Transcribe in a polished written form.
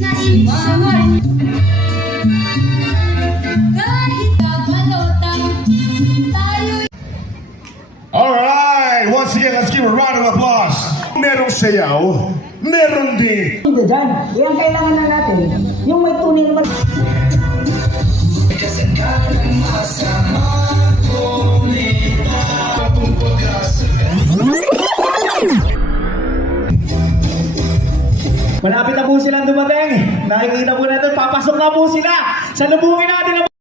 na ibangon. Kahit kabalotang tayo'y Alright, once again, let's give a round of applause. Merong sayaw, meron din. Hindi dyan. Yan kailangan na natin. Yung may tunay naman. Malapit na po silang dumating. Nakikita po natin, papasok na po sila. Salubungin natin ang